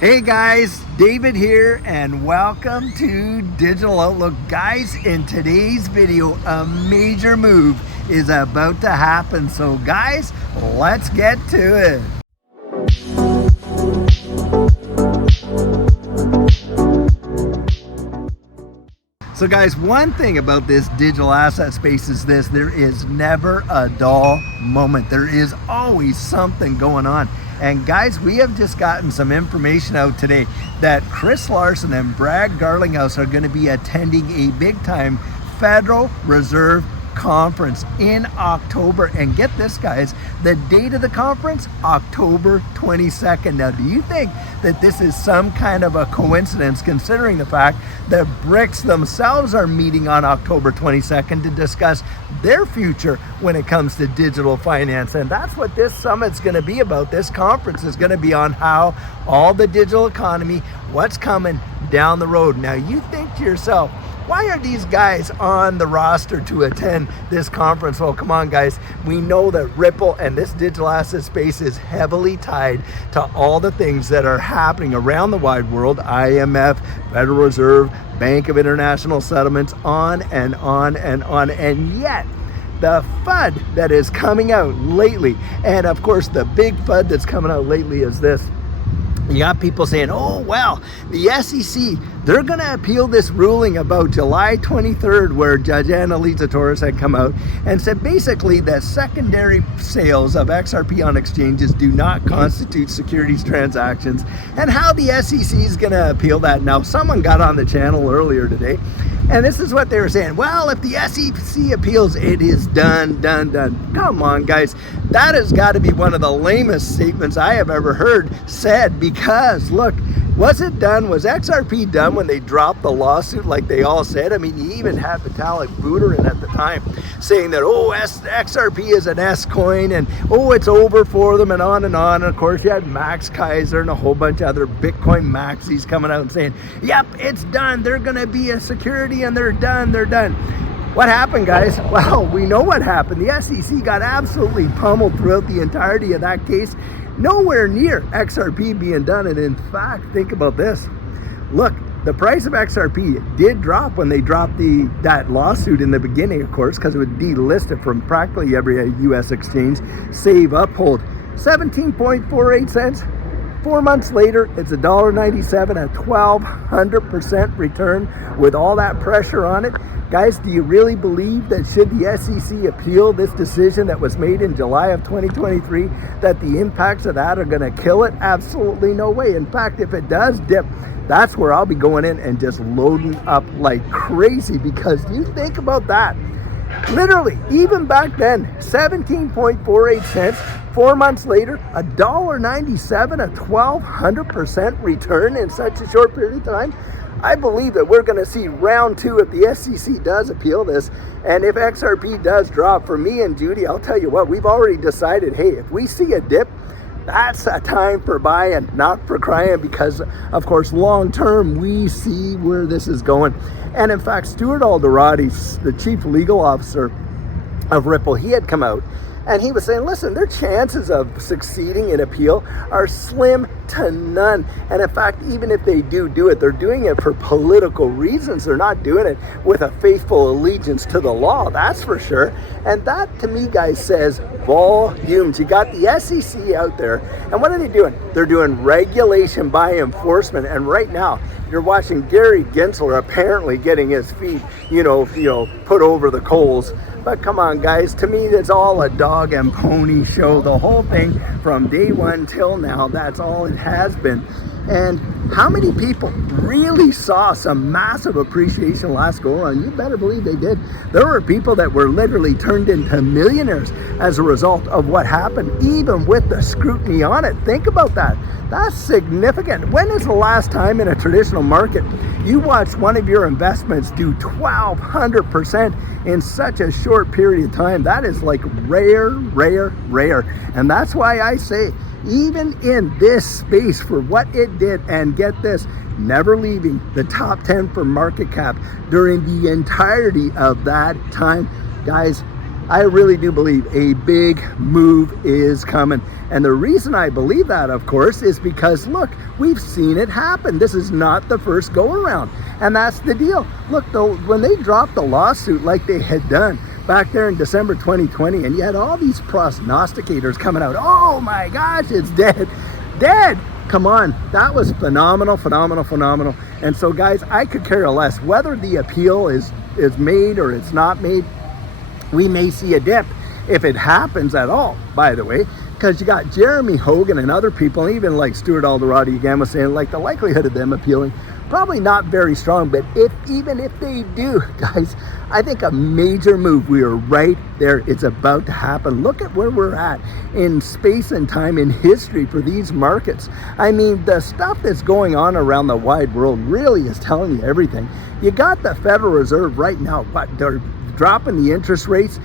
Hey guys, David here and welcome to Digital Outlook. Guys, in today's video, a major move is about to happen. So guys, let's get to it. So guys, one thing about this digital asset space is this: there is never a dull moment. There is always something going on. And guys, we have just gotten some information out today that Chris Larson and Brad Garlinghouse are going to be attending a big time Federal Reserve conference in October. And get this, guys, the date of the conference, October 22nd. Now, do you think that this is some kind of a coincidence, considering the fact that BRICS themselves are meeting on October 22nd to discuss their future when it comes to digital finance? And that's what this summit's going to be about. This conference is going to be on how all the digital economy, what's coming down the road. Now, you think to yourself, why are these guys on the roster to attend this conference? Well, come on, guys. We know that Ripple and this digital asset space is heavily tied to all the things that are happening around the wide world: IMF, Federal Reserve, Bank of International Settlements, on and on and on. And yet, the FUD that is coming out lately, and of course, the big FUD that's coming out lately is this. You got people saying, oh, well, the SEC, they're going to appeal this ruling about July 23rd, where Judge Annalisa Torres had come out and said basically that secondary sales of XRP on exchanges do not constitute securities transactions, and how the SEC is going to appeal that. Now, someone got on the channel earlier today, and this is what they were saying. Well, if the SEC appeals, it is done. Come on, guys. That has got to be one of the lamest statements I have ever heard said, because, look, was it done? Was XRP done when they dropped the lawsuit like they all said? I mean, you even had Vitalik Buterin at the time saying that, oh, XRP is an S coin and, oh, it's over for them, and on and on. And of course, you had Max Kaiser and a whole bunch of other Bitcoin maxis coming out and saying, yep, it's done. They're going to be a security and they're done. What happened, guys? Well, we know what happened. The SEC got absolutely pummeled throughout the entirety of that case. Nowhere near XRP being done. And in fact, think about this. Look, the price of XRP did drop when they dropped that lawsuit in the beginning, of course, because it would delist it from practically every U.S. exchange, save Uphold. 17.48 cents. 4 months later, it's $1.97, a 1,200% return with all that pressure on it. Guys, do you really believe that should the SEC appeal this decision that was made in July of 2023, that the impacts of that are going to kill it? Absolutely no way. In fact, if it does dip, that's where I'll be going in and just loading up like crazy, because you think about that. Literally, even back then, 17.48 cents. 4 months later, $1.97, a 1,200% return in such a short period of time. I believe that we're going to see round two if the SEC does appeal this. And if XRP does drop, for me and Judy, I'll tell you what, we've already decided, hey, if we see a dip, that's a time for buying, not for crying, because, of course, long term, we see where this is going. And in fact, Stuart Alderati, the chief legal officer of Ripple, he had come out and he was saying, listen, their chances of succeeding in appeal are slim to none. And in fact, even if they do it, they're doing it for political reasons. They're not doing it with a faithful allegiance to the law, that's for sure. And that, to me, guys, says volumes. You got the SEC out there, and what are they doing? They're doing regulation by enforcement. And right now, you're watching Gary Gensler apparently getting his feet, put over the coals. But come on, guys, to me, it's all a dog and pony show. The whole thing from day one till now, that's all it has been. And how many people really saw some massive appreciation last go around? You better believe they did. There were people that were literally turned into millionaires as a result of what happened, even with the scrutiny on it. Think about that. That's significant. When is the last time in a traditional market you watched one of your investments do 1,200% in such a short period of time? That is like rare. And that's why I say, even in this space for what it did, and get this, never leaving the top 10 for market cap during the entirety of that time. Guys, I really do believe a big move is coming. And the reason I believe that, of course, is because, look, we've seen it happen. This is not the first go around. And that's the deal. Look, though, when they dropped the lawsuit like they had done back there in December 2020, and you had all these prognosticators coming out, oh my gosh, it's dead. Come on, that was phenomenal. And so, guys, I could care less whether the appeal is made or it's not made. We may see a dip if it happens at all, by the way, because you got Jeremy Hogan and other people, and even like Stuart Alderati again was saying, like, the likelihood of them appealing, probably not very strong. But even if they do, guys, I think a major move. We are right there. It's about to happen. Look at where we're at in space and time in history for these markets. I mean, the stuff that's going on around the wide world really is telling you everything. You got the Federal Reserve right now, they're dropping the interest rates.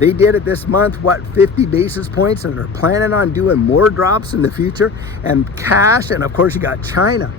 They did it this month, 50 basis points, and they're planning on doing more drops in the future. And cash, and of course you got China.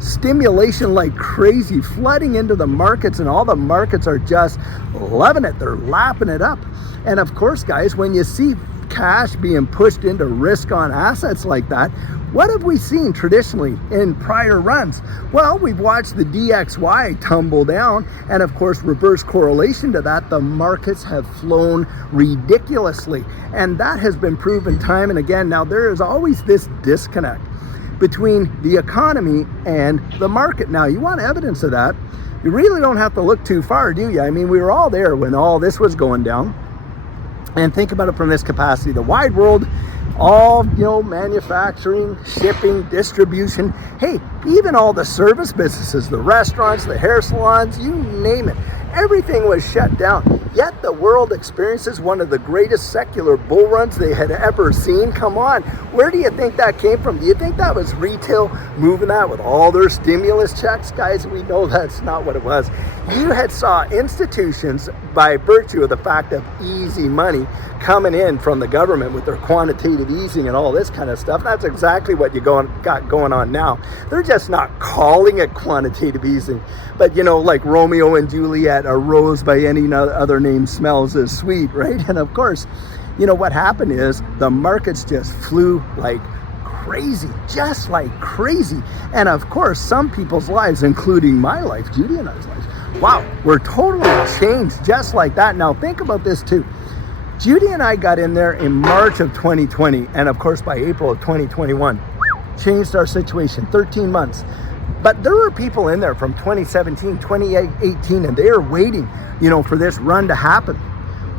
Stimulation like crazy, flooding into the markets, and all the markets are just loving it. They're lapping it up. And of course, guys, when you see cash being pushed into risk on assets like that, what have we seen traditionally in prior runs? Well, we've watched the DXY tumble down, and of course, reverse correlation to that, the markets have flown ridiculously. And that has been proven time and again. Now, there is always this disconnect between the economy and the market. Now, you want evidence of that? You really don't have to look too far, do you? I mean, we were all there when all this was going down. And think about it from this capacity. The wide world, all, manufacturing, shipping, distribution, hey, even all the service businesses, the restaurants, the hair salons, you name it, everything was shut down. Yet the world experiences one of the greatest secular bull runs they had ever seen. Come on, where do you think that came from? Do you think that was retail moving that with all their stimulus checks? Guys, we know that's not what it was. You had saw institutions, by virtue of the fact of easy money coming in from the government with their quantitative easing and all this kind of stuff. That's exactly what you got going on now. They're just not calling it quantitative easing, but like Romeo and Juliet, a rose by any other name smells as sweet, right? And of course, what happened is the markets just flew like crazy, just like crazy. And of course, some people's lives, including my life, Judy and I's lives, wow, we're totally changed just like that. Now think about this too. Judy and I got in there in March of 2020, and of course by April of 2021, changed our situation, 13 months. But there were people in there from 2017, 2018, and they were waiting, for this run to happen.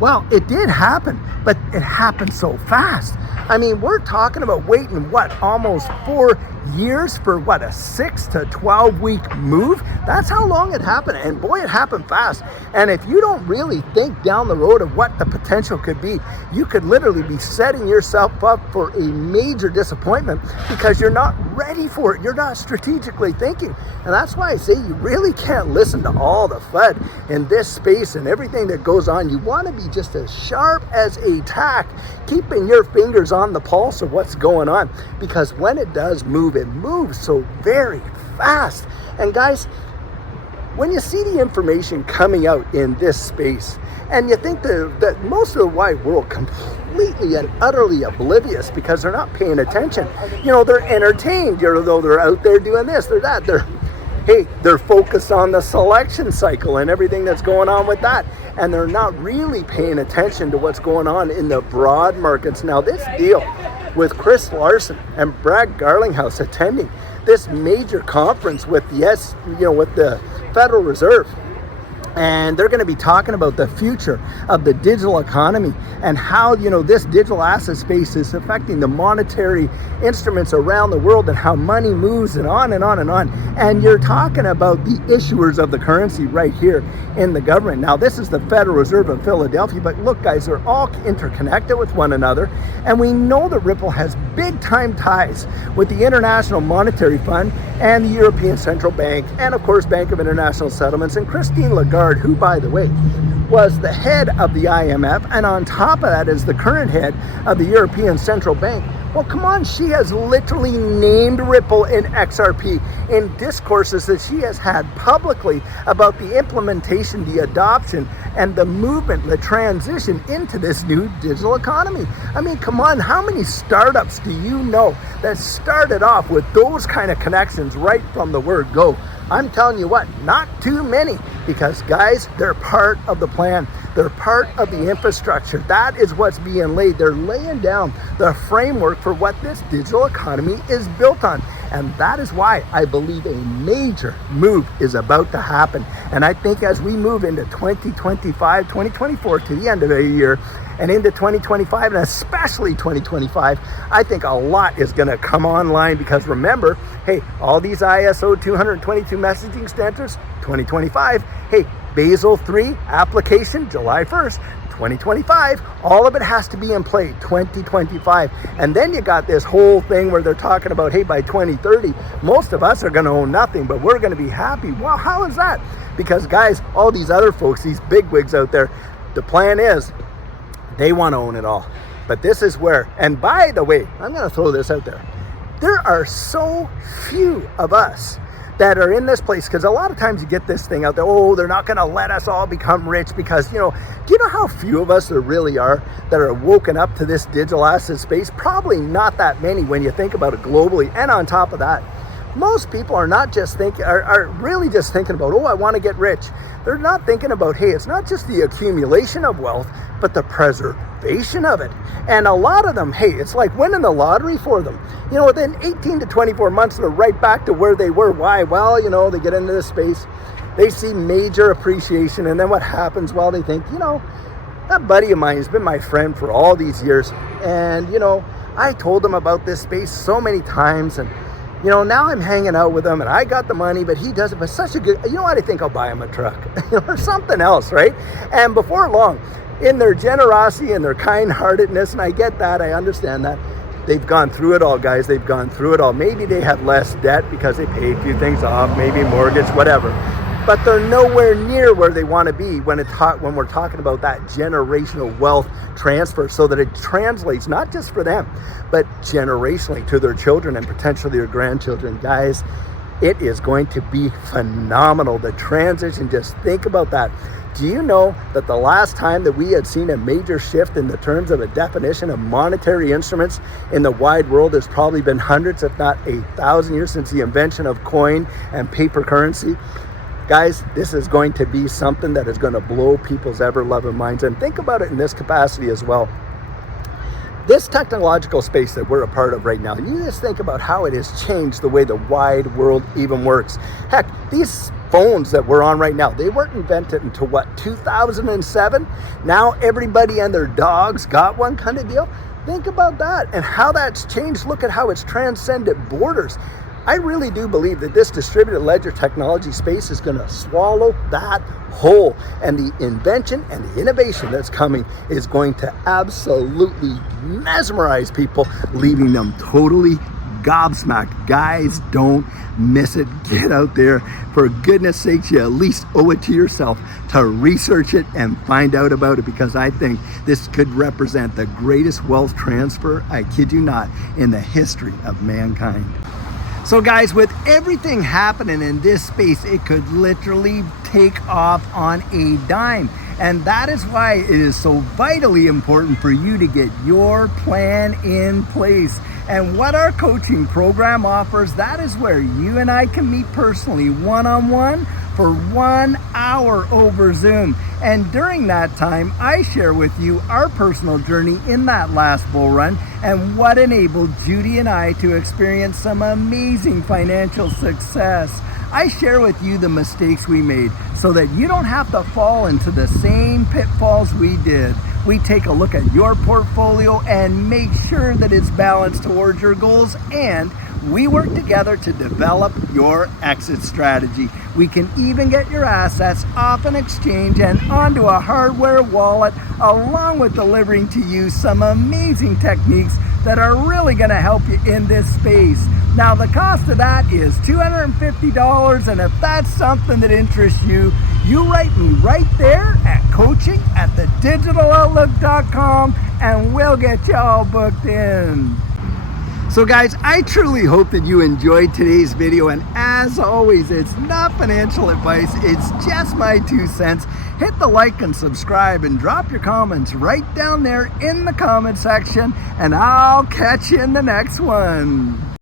Well, it did happen, but it happened so fast. I mean, we're talking about waiting, almost 4 years for a 6 to 12 week move? That's how long it happened. And boy, it happened fast. And if you don't really think down the road of what the potential could be, you could literally be setting yourself up for a major disappointment because you're not ready for it. You're not strategically thinking. And that's why I say you really can't listen to all the FUD in this space and everything that goes on. You want to be just as sharp as a tack, keeping your fingers on the pulse of what's going on, because when it does move, it moves so very fast. And guys, when you see the information coming out in this space, and you think that most of the wide world completely and utterly oblivious because they're not paying attention, they're entertained, though they're out there doing this, they're that, they're focused on the selection cycle and everything that's going on with that. And they're not really paying attention to what's going on in the broad markets. Now, this deal with Chris Larson and Brad Garlinghouse attending this major conference with with the Federal Reserve, and they're going to be talking about the future of the digital economy and how, this digital asset space is affecting the monetary instruments around the world and how money moves and on and on and on. And you're talking about the issuers of the currency right here in the government. Now, this is the Federal Reserve of Philadelphia, but look, guys, they're all interconnected with one another. And we know that Ripple has big time ties with the International Monetary Fund and the European Central Bank, and of course, Bank of International Settlements, and Christine Lagarde, who, by the way, was the head of the IMF, and on top of that is the current head of the European Central Bank. Well, come on, she has literally named Ripple in XRP in discourses that she has had publicly about the implementation, the adoption, and the movement, the transition into this new digital economy. I mean, come on, how many startups do you know that started off with those kind of connections right from the word go? I'm telling you what, not too many, because guys, they're part of the plan. They're part of the infrastructure. That is what's being laid. They're laying down the framework for what this digital economy is built on. And that is why I believe a major move is about to happen. And I think as we move into 2025, 2024 to the end of the year, and into 2025, and especially 2025, I think a lot is going to come online, because remember, hey, all these ISO 222 messaging standards, 2025, hey, Basel III application, July 1st, 2025, all of it has to be in play, 2025. And then you got this whole thing where they're talking about, hey, by 2030, most of us are going to own nothing, but we're going to be happy. Well, how is that? Because guys, all these other folks, these bigwigs out there, the plan is they want to own it all. But this is where, and by the way, I'm going to throw this out there. There are so few of us that are in this place, because a lot of times you get this thing out there, oh, they're not going to let us all become rich, because, do you know how few of us there really are that are woken up to this digital asset space? Probably not that many when you think about it globally. And on top of that, most people are not just are really just thinking about, oh, I want to get rich. They're not thinking about, hey, it's not just the accumulation of wealth, but the preservation of it. And a lot of them, hey, it's like winning the lottery for them. Within 18 to 24 months, they're right back to where they were. Why? Well, they get into this space, they see major appreciation, and then what happens? Well, they think, that buddy of mine has been my friend for all these years, and, I told him about this space so many times, and now I'm hanging out with him, and I got the money, but he doesn't. But such a good, what? I think I'll buy him a truck, or something else, right? And before long, in their generosity and their kind-heartedness, and I get that, I understand that, they've gone through it all, guys. They've gone through it all. Maybe they have less debt because they paid a few things off, maybe mortgage, whatever. But they're nowhere near where they want to be when we're talking about that generational wealth transfer, so that it translates not just for them, but generationally to their children and potentially their grandchildren. Guys, it is going to be phenomenal. The transition, just think about that. Do you know that the last time that we had seen a major shift in the terms of a definition of monetary instruments in the wide world has probably been hundreds, if not 1,000 years since the invention of coin and paper currency? Guys, this is going to be something that is going to blow people's ever-loving minds. And think about it in this capacity as well. This technological space that we're a part of right now, you just think about how it has changed the way the wide world even works. Heck, these phones that we're on right now, they weren't invented until 2007? Now everybody and their dogs got one, kind of deal. Think about that and how that's changed. Look at how it's transcended borders. I really do believe that this distributed ledger technology space is going to swallow that whole, and the invention and the innovation that's coming is going to absolutely mesmerize people, leaving them totally gobsmacked. Guys, don't miss it. Get out there. For goodness sakes, you at least owe it to yourself to research it and find out about it, because I think this could represent the greatest wealth transfer, I kid you not, in the history of mankind. So guys, with everything happening in this space, it could literally take off on a dime. And that is why it is so vitally important for you to get your plan in place. And what our coaching program offers, that is where you and I can meet personally, one-on-one, for 1 hour over Zoom. And during that time, I share with you our personal journey in that last bull run and what enabled Judy and I to experience some amazing financial success. I share with you the mistakes we made so that you don't have to fall into the same pitfalls we did. We take a look at your portfolio and make sure that it's balanced towards your goals, and we work together to develop your exit strategy. We can even get your assets off an exchange and onto a hardware wallet, along with delivering to you some amazing techniques that are really going to help you in this space. Now, the cost of that is $250, and if that's something that interests you, you write me right there at coaching@thedigitaloutlook.com, and we'll get you all booked in. So guys, I truly hope that you enjoyed today's video, and as always, it's not financial advice, it's just my 2 cents. Hit the like and subscribe and drop your comments right down there in the comment section, and I'll catch you in the next one.